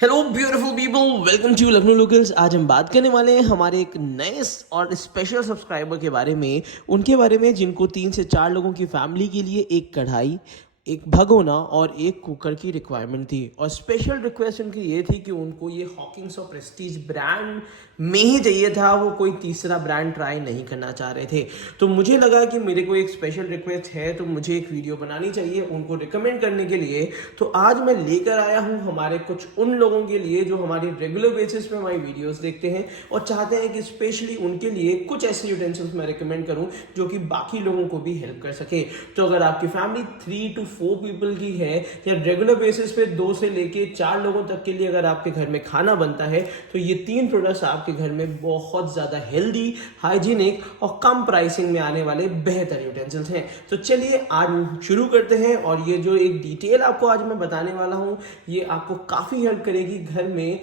Hello beautiful people, welcome to Lucknow locals. आज हम बात करने वाले हैं हमारे एक नए और स्पेशल सब्सक्राइबर के बारे में, उनके बारे में जिनको 3 से 4 लोगों की फैमिली के लिए एक कढ़ाई, एक भगोना और एक कुकर की रिक्वायरमेंट थी। और स्पेशल रिक्वेस्ट उनकी ये थी कि उनको ये हॉकिंग्स और प्रेस्टीज ब्रांड में ही चाहिए था, वो कोई तीसरा ब्रांड ट्राई नहीं करना चाह रहे थे। तो मुझे लगा कि मेरे को एक स्पेशल रिक्वेस्ट है तो मुझे एक वीडियो बनानी चाहिए उनको रिकमेंड करने के लिए। तो आज मैं लेकर आया हूँ हमारे कुछ उन लोगों के लिए जो हमारी रेगुलर बेसिस पे हमारी वीडियोस देखते हैं और चाहते हैं कि स्पेशली उनके लिए कुछ ऐसे यूटेंसिल्स मैं रिकमेंड करूँ जो कि बाकी लोगों को भी हेल्प कर सके। तो अगर आपकी फैमिली 3 to 4 पीपल की है या रेगुलर बेसिस पे 2 से लेके 4 लोगों तक के लिए अगर आपके घर में खाना बनता है तो ये 3 प्रोडक्ट्स आपके घर में बहुत ज्यादा हेल्दी, हाइजीनिक और कम प्राइसिंग में आने वाले बेहतर यूटेंसिल्स हैं। तो चलिए आज शुरू करते हैं। और ये जो एक डिटेल आपको आज मैं बताने वाला हूँ ये आपको काफी हेल्प करेगी घर में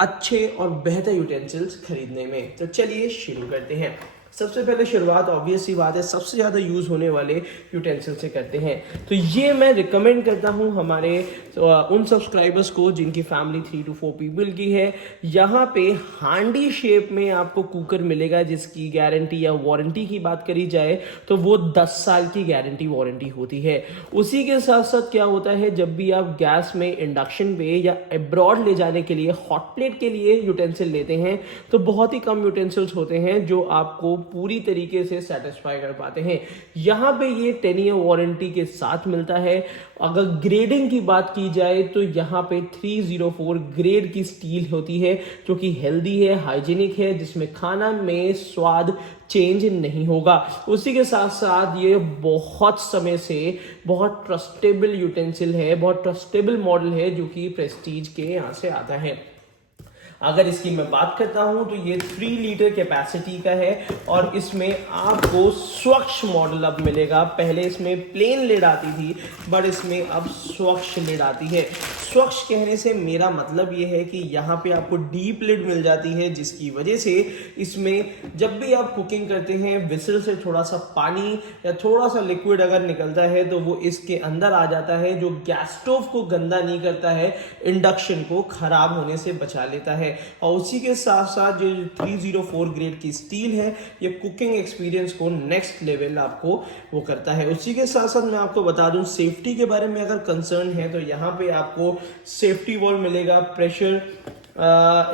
अच्छे और बेहतर यूटेंसिल्स खरीदने में। तो चलिए शुरू करते हैं। सबसे पहले शुरुआत ऑब्वियस सी बात है सबसे ज़्यादा यूज़ होने वाले यूटेंसिल से करते हैं। तो ये मैं रिकमेंड करता हूँ हमारे उन सब्सक्राइबर्स को जिनकी फैमिली 3 to 4 पीपल की है। यहाँ पे हांडी शेप में आपको कुकर मिलेगा जिसकी गारंटी या वारंटी की बात करी जाए तो वो 10 साल की गारंटी वारंटी होती है। उसी के साथ साथ क्या होता है, जब भी आप गैस में, इंडक्शन पे या अब्रॉड ले जाने के लिए हॉट प्लेट के लिए यूटेंसिल लेते हैं तो बहुत ही कम यूटेंसिल्स होते हैं जो आपको पूरी तरीके से सेटिस्फाई कर पाते हैं। यहाँ पे ये 10 ईयर वारंटी के साथ मिलता है। अगर ग्रेडिंग की बात की जाए तो यहाँ पे 304 ग्रेड की स्टील होती है जो कि हेल्दी है, हाइजीनिक है, जिसमें खाना में स्वाद चेंज नहीं होगा। उसी के साथ साथ ये बहुत समय से बहुत ट्रस्टेबल यूटेंसिल है, बहुत ट्रस्टेबल मॉडल है जो कि प्रेस्टीज के यहाँ से आता है। अगर इसकी मैं बात करता हूं तो ये 3 लीटर कैपेसिटी का है और इसमें आपको स्वच्छ मॉडल अब मिलेगा। पहले इसमें प्लेन लिड आती थी बट इसमें अब स्वच्छ लिड आती है। स्वच्छ कहने से मेरा मतलब ये है कि यहाँ पे आपको डीप लिड मिल जाती है जिसकी वजह से इसमें जब भी आप कुकिंग करते हैं विसल से थोड़ा सा पानी या थोड़ा सा लिक्विड अगर निकलता है तो वो इसके अंदर आ जाता है जो गैस स्टोव को गंदा नहीं करता है, इंडक्शन को खराब होने से बचा लेता है। और उसी के साथ साथ जो 304 ग्रेड की स्टील है ये कुकिंग एक्सपीरियंस को नेक्स्ट लेवल आपको वो करता है। उसी के साथ साथ मैं आपको बता दूं सेफ्टी के बारे में अगर कंसर्न है तो यहाँ पे आपको सेफ्टी वॉल्व मिलेगा, प्रेशर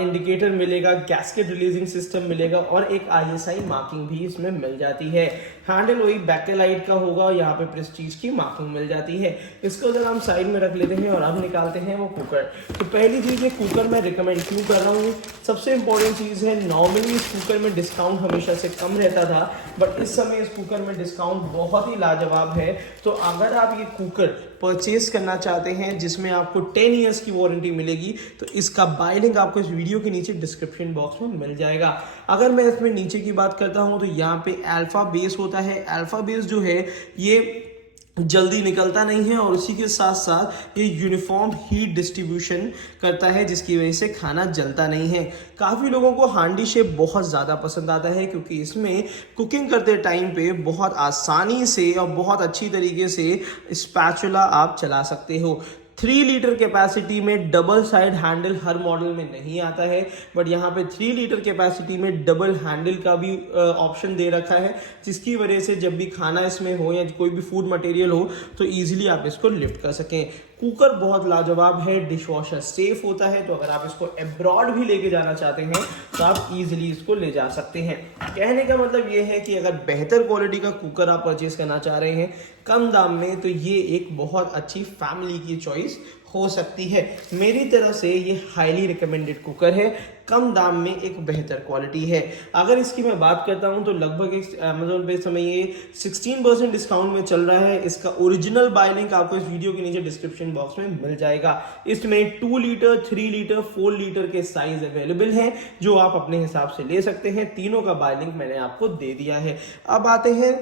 इंडिकेटर मिलेगा, गैस्केट रिलीजिंग सिस्टम मिलेगा और एक ISI मार्किंग भी इसमें मिल जाती है। हैंडल वही बैकेलाइट का होगा, यहाँ पे प्रेस्टीज की मार्किंग मिल जाती है। इसको अगर हम साइड में रख लेते हैं और अब निकालते हैं वो कुकर। तो पहली चीज़ ये कुकर मैं रिकमेंड क्यों कर रहा हूँ, सबसे इंपॉर्टेंट चीज़ है नॉर्मली इस कुकर में डिस्काउंट हमेशा से कम रहता था बट इस समय इस कुकर में डिस्काउंट बहुत ही लाजवाब है। तो अगर आप ये कुकर परचेज करना चाहते हैं जिसमें आपको 10 ईयर्स की वारंटी मिलेगी तो इसका बाय लिंक आपको इस वीडियो के नीचे डिस्क्रिप्शन बॉक्स में मिल जाएगा। अगर मैं इसमें नीचे की बात करता हूं तो यहाँ पे अल्फा बेस होता है। अल्फा बेस जो है ये जल्दी निकलता नहीं है और उसी के साथ साथ ये यूनिफॉर्म हीट डिस्ट्रीब्यूशन करता है जिसकी वजह से खाना जलता नहीं है। काफ़ी लोगों को हांडी शेप बहुत ज़्यादा पसंद आता है क्योंकि इसमें कुकिंग करते टाइम पे बहुत आसानी से और बहुत अच्छी तरीके से स्पैचुला आप चला सकते हो। 3 लीटर कैपेसिटी में डबल साइड हैंडल हर मॉडल में नहीं आता है बट यहाँ पे 3 लीटर कैपेसिटी में डबल हैंडल का भी ऑप्शन दे रखा है जिसकी वजह से जब भी खाना इसमें हो या कोई भी फूड मटेरियल हो तो इजीली आप इसको लिफ्ट कर सकें। कुकर बहुत लाजवाब है, डिशवॉशर सेफ होता है तो अगर आप इसको अब्रॉड भी लेके जाना चाहते हैं तो आप इजीली इसको ले जा सकते हैं। कहने का मतलब ये है कि अगर बेहतर क्वालिटी का कुकर आप परचेज करना चाह रहे हैं कम दाम में तो ये एक बहुत अच्छी फैमिली की चॉइस हो सकती है। मेरी तरफ से ये हाईली रिकमेंडेड कुकर है, कम दाम में एक बेहतर क्वालिटी है। अगर इसकी मैं बात करता हूं तो लगभग अमेज़न पे समय ये 16% डिस्काउंट में चल रहा है। इसका ओरिजिनल बाय लिंक आपको इस वीडियो के नीचे डिस्क्रिप्शन बॉक्स में मिल जाएगा। इसमें 2 लीटर, 3 लीटर, 4 लीटर के साइज अवेलेबल हैं जो आप अपने हिसाब से ले सकते हैं। तीनों का बाय लिंक मैंने आपको दे दिया है। अब आते हैं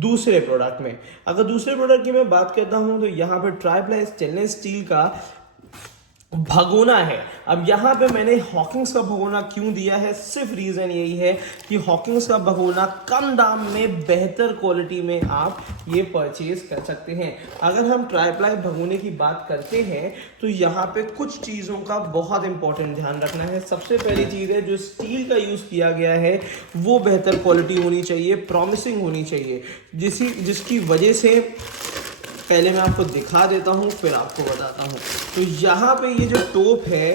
दूसरे प्रोडक्ट में। अगर दूसरे प्रोडक्ट की मैं बात करता हूं तो यहाँ पे ट्राइप्लाई स्टेनलेस स्टील का भगोना है। अब यहाँ पे मैंने हॉकिंस का भगोना क्यों दिया है, सिर्फ रीज़न यही है कि हॉकिंस का भगोना कम दाम में बेहतर क्वालिटी में आप ये परचेज कर सकते हैं। अगर हम ट्राईप्लाई भगोने की बात करते हैं तो यहाँ पे कुछ चीज़ों का बहुत इंपॉर्टेंट ध्यान रखना है। सबसे पहली चीज़ है, जो स्टील का यूज़ किया गया है वो बेहतर क्वालिटी होनी चाहिए, प्रॉमिसिंग होनी चाहिए, जिसकी वजह से पहले मैं आपको दिखा देता हूँ फिर आपको बताता हूँ। तो यहाँ पे ये जो टोप है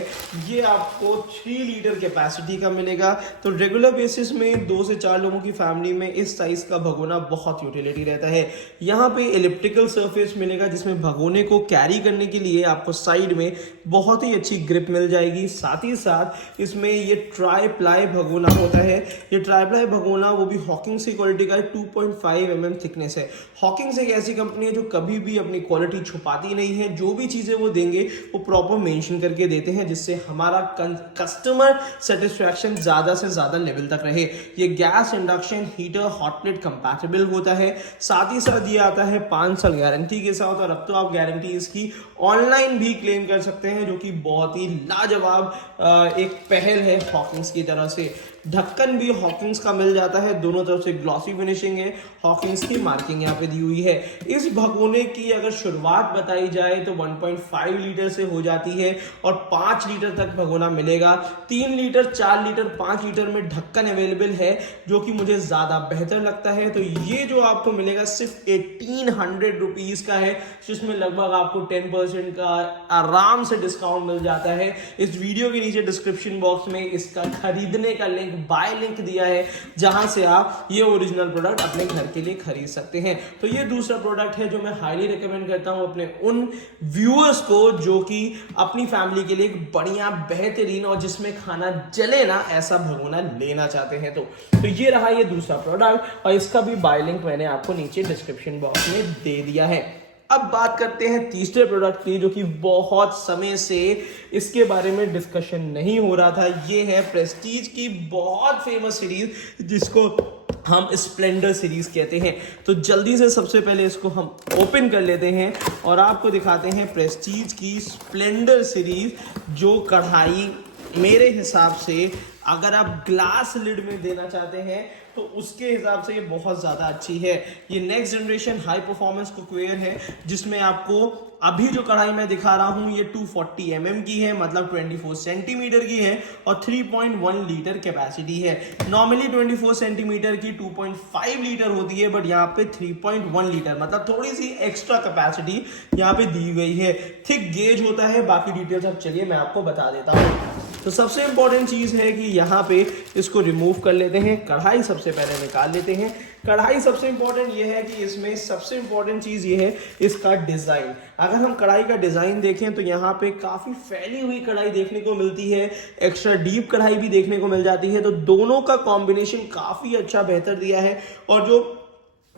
ये आपको 3 लीटर कैपेसिटी का मिलेगा। तो रेगुलर बेसिस में 2 से 4 लोगों की फैमिली में इस साइज का भगोना बहुत यूटिलिटी रहता है। यहाँ पे इलिप्टिकल सरफेस मिलेगा जिसमें भगोने को कैरी करने के लिए आपको साइड में बहुत ही अच्छी ग्रिप मिल जाएगी। साथ ही साथ इसमें ये ट्राई प्लाई भगोना होता है। ये ट्राई प्लाई भगोना वो भी हॉकिंग्स की क्वालिटी का 2.5 mm थिकनेस है। हॉकिंग्स एक ऐसी कंपनी है जो कभी भी अपनी क्वालिटी छुपाती नहीं है, जो भी चीज़ें वो देंगे वो प्रॉपर मेंशन करके देते हैं, जिससे हमारा कस्टमर सेटिस्फैक्शन ज़्यादा से ज़्यादा लेवल तक रहे। ये gas, induction, heater, hot plate compatible होता है। साथ ही साथ ये आता है 5 साल गारंटी के साथ, और अब तो आप गारंटी इसकी ऑनलाइन भी क्लेम कर सकते हैं, जो कि बहुत ही लाजवाब एक पहल है हॉकिंग्स की तरह से। ढक्कन भी हॉकिंग्स का मिल जाता है, दोनों तरफ से ग्लॉसी फिनिशिंग है, हॉकिंग्स की मार्किंग यहाँ पे दी हुई है। इस भगोने की अगर शुरुआत बताई जाए तो 1.5 लीटर से हो जाती है और 5 लीटर तक भगोना मिलेगा। 3 लीटर, 4 लीटर, 5 लीटर में ढक्कन अवेलेबल है, जो कि मुझे ज़्यादा बेहतर लगता है। तो ये जो आपको मिलेगा सिर्फ 1800 रुपीज़ का है, जिसमें लगभग आपको 10% का आराम से डिस्काउंट मिल जाता है। इस वीडियो के नीचे डिस्क्रिप्शन बॉक्स में इसका खरीदने का लिंक, बाय लिंक दिया है, जहां से आप ये ओरिजिनल प्रोडक्ट अपने घर के लिए खरीद सकते हैं। तो ये दूसरा प्रोडक्ट है जो मैं हाईली रिकमेंड करता हूं अपने उन व्यूअर्स को जो कि अपनी फैमिली के लिए एक बढ़िया, बेहतरीन और जिसमें खाना जले ना ऐसा भगोना लेना चाहते हैं। तो ये रहा ये दूसरा प्रोडक्ट, और इसका भी बाय लिंक मैंने आपको नीचे डिस्क्रिप्शन बॉक्स में दे दिया है। अब बात करते हैं तीसरे प्रोडक्ट की, जो कि बहुत समय से इसके बारे में डिस्कशन नहीं हो रहा था। ये है प्रेस्टीज की बहुत फेमस सीरीज, जिसको हम स्प्लेंडर सीरीज कहते हैं। तो जल्दी से सबसे पहले इसको हम ओपन कर लेते हैं और आपको दिखाते हैं प्रेस्टीज की स्प्लेंडर सीरीज, जो कढ़ाई मेरे हिसाब से अगर आप ग्लास लिड में देना चाहते हैं तो उसके हिसाब से ये बहुत ज़्यादा अच्छी है। ये next generation high performance cookware है, जिसमें आपको अभी जो कढ़ाई मैं दिखा रहा हूँ ये 240 mm की है, मतलब 24 सेंटीमीटर की है, और 3.1 लीटर कैपेसिटी है। नॉर्मली 24 सेंटीमीटर की 2.5 लीटर होती है, बट यहाँ पे 3.1 लीटर, मतलब थोड़ी सी एक्स्ट्रा कैपेसिटी यहाँ पे दी गई है। थिक गेज होता है, बाकी डिटेल्स अब चलिए मैं आपको बता देता हूँ। तो सबसे इंपॉर्टेंट चीज़ है कि यहाँ पे इसको रिमूव कर लेते हैं, कढ़ाई सबसे पहले निकाल लेते हैं। कढ़ाई सबसे इंपॉर्टेंट ये है कि इसमें सबसे इंपॉर्टेंट चीज़ ये है इसका डिज़ाइन। अगर हम कढ़ाई का डिज़ाइन देखें तो यहाँ पे काफ़ी फैली हुई कढ़ाई देखने को मिलती है, एक्स्ट्रा डीप कढ़ाई भी देखने को मिल जाती है। तो दोनों का कॉम्बिनेशन काफ़ी अच्छा, बेहतर दिया है। और जो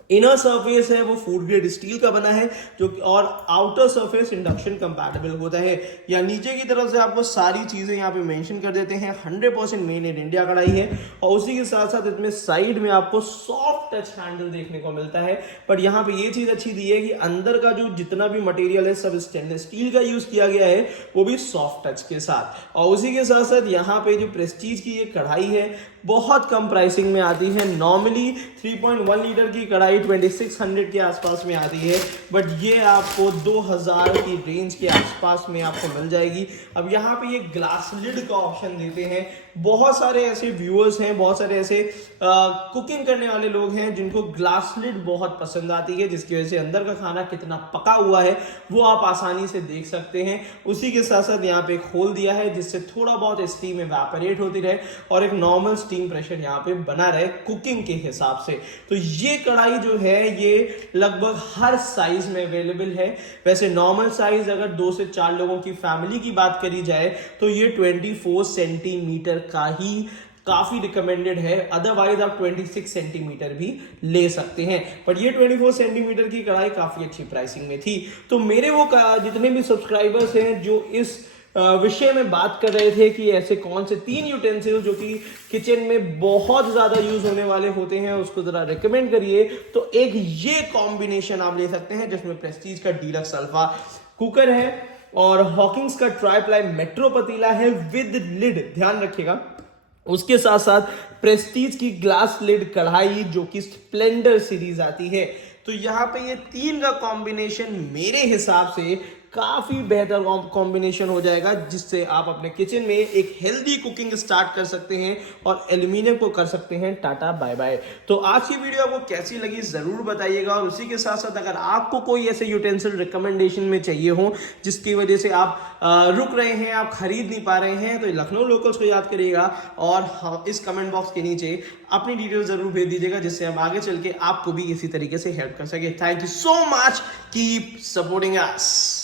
इनर सरफेस है वो फूड ग्रेड स्टील का बना है, जो कि और आउटर सरफेस इंडक्शन कंपैटिबल होता है। या नीचे की तरफ से आपको सारी चीज़ें यहाँ पे मेंशन कर देते हैं। 100% मेड इन इंडिया कढ़ाई है, और उसी के साथ साथ इसमें साइड में आपको सॉफ्ट टच हैंडल देखने को मिलता है। पर यहाँ पे ये चीज़ अच्छी दी है कि अंदर का जो जितना भी मटेरियल है सब स्टेनलेस स्टील का यूज़ किया गया है, वो भी सॉफ्ट टच के साथ। और उसी के साथ साथ यहाँ पे जो प्रेस्टीज की ये कढ़ाई है बहुत कम प्राइसिंग में आती है। नॉर्मली 3.1 लीटर की कढ़ाई 2600 के आसपास में आती है, बट ये आपको 2000 की रेंज के आसपास में आपको मिल जाएगी। अब यहाँ पे ये ग्लास लिड का ऑप्शन देते हैं। बहुत सारे ऐसे व्यूअर्स हैं, बहुत सारे ऐसे कुकिंग करने वाले लोग हैं जिनको ग्लास लिड बहुत पसंद आती है, जिसकी वजह से अंदर का खाना कितना पका हुआ है वो आप आसानी से देख सकते हैं। उसी के साथ साथ यहाँ पे एक होल दिया है जिससे थोड़ा बहुत स्टीम इवेपोरेट होती रहे और एक नॉर्मल स्टीम प्रेशर यहाँ पे बना रहे कुकिंग के हिसाब से। तो ये कढ़ाई जो है ये लगभग हर साइज में अवेलेबल है। वैसे नॉर्मल साइज अगर 2 से 4 लोगों की फैमिली की बात करी जाए तो ये 24 सेंटीमीटर का ही काफी रिकमेंडेड है, अदरवाइज आप 26 सेंटीमीटर भी ले सकते हैं। पर ये 24 सेंटीमीटर की कढ़ाई काफी अच्छी प्राइसिंग में थी। तो मेरे वो जितने भी सब्सक्राइबर्स हैं जो इस विषय में बात कर रहे थे कि ऐसे कौन से 3 यूटेंसिल जो कि किचन में बहुत ज्यादा यूज होने वाले होते हैं उसको जरा रिकमेंड करिए, तो एक ये कॉम्बिनेशन आप ले सकते हैं, जिसमें प्रेस्टीज का डीलक्स अल्फा कुकर है, और हॉकिंग्स का ट्राइप्लाई मेट्रो पतीला है विद लिड, ध्यान रखिएगा। उसके साथ साथ प्रेस्टीज की ग्लास लिड कढ़ाई जो कि स्प्लेंडर सीरीज आती है। तो यहाँ पे ये तीन का कॉम्बिनेशन मेरे हिसाब से काफी बेहतर कॉम्बिनेशन हो जाएगा, जिससे आप अपने किचन में एक हेल्दी कुकिंग स्टार्ट कर सकते हैं और एल्यूमिनियम को कर सकते हैं टाटा बाय बाय। तो आज की वीडियो आपको कैसी लगी जरूर बताइएगा, और उसी के साथ साथ अगर आपको कोई ऐसे यूटेंसिल रिकमेंडेशन में चाहिए हो जिसकी वजह से आप रुक रहे हैं, आप खरीद नहीं पा रहे हैं, तो लखनऊ लोकल्स को याद करिएगा और इस कमेंट बॉक्स के नीचे अपनी डिटेल जरूर भेज दीजिएगा, जिससे हम आगे चल के आपको भी इसी तरीके से हेल्प कर सके। Thank you so much, keep supporting us.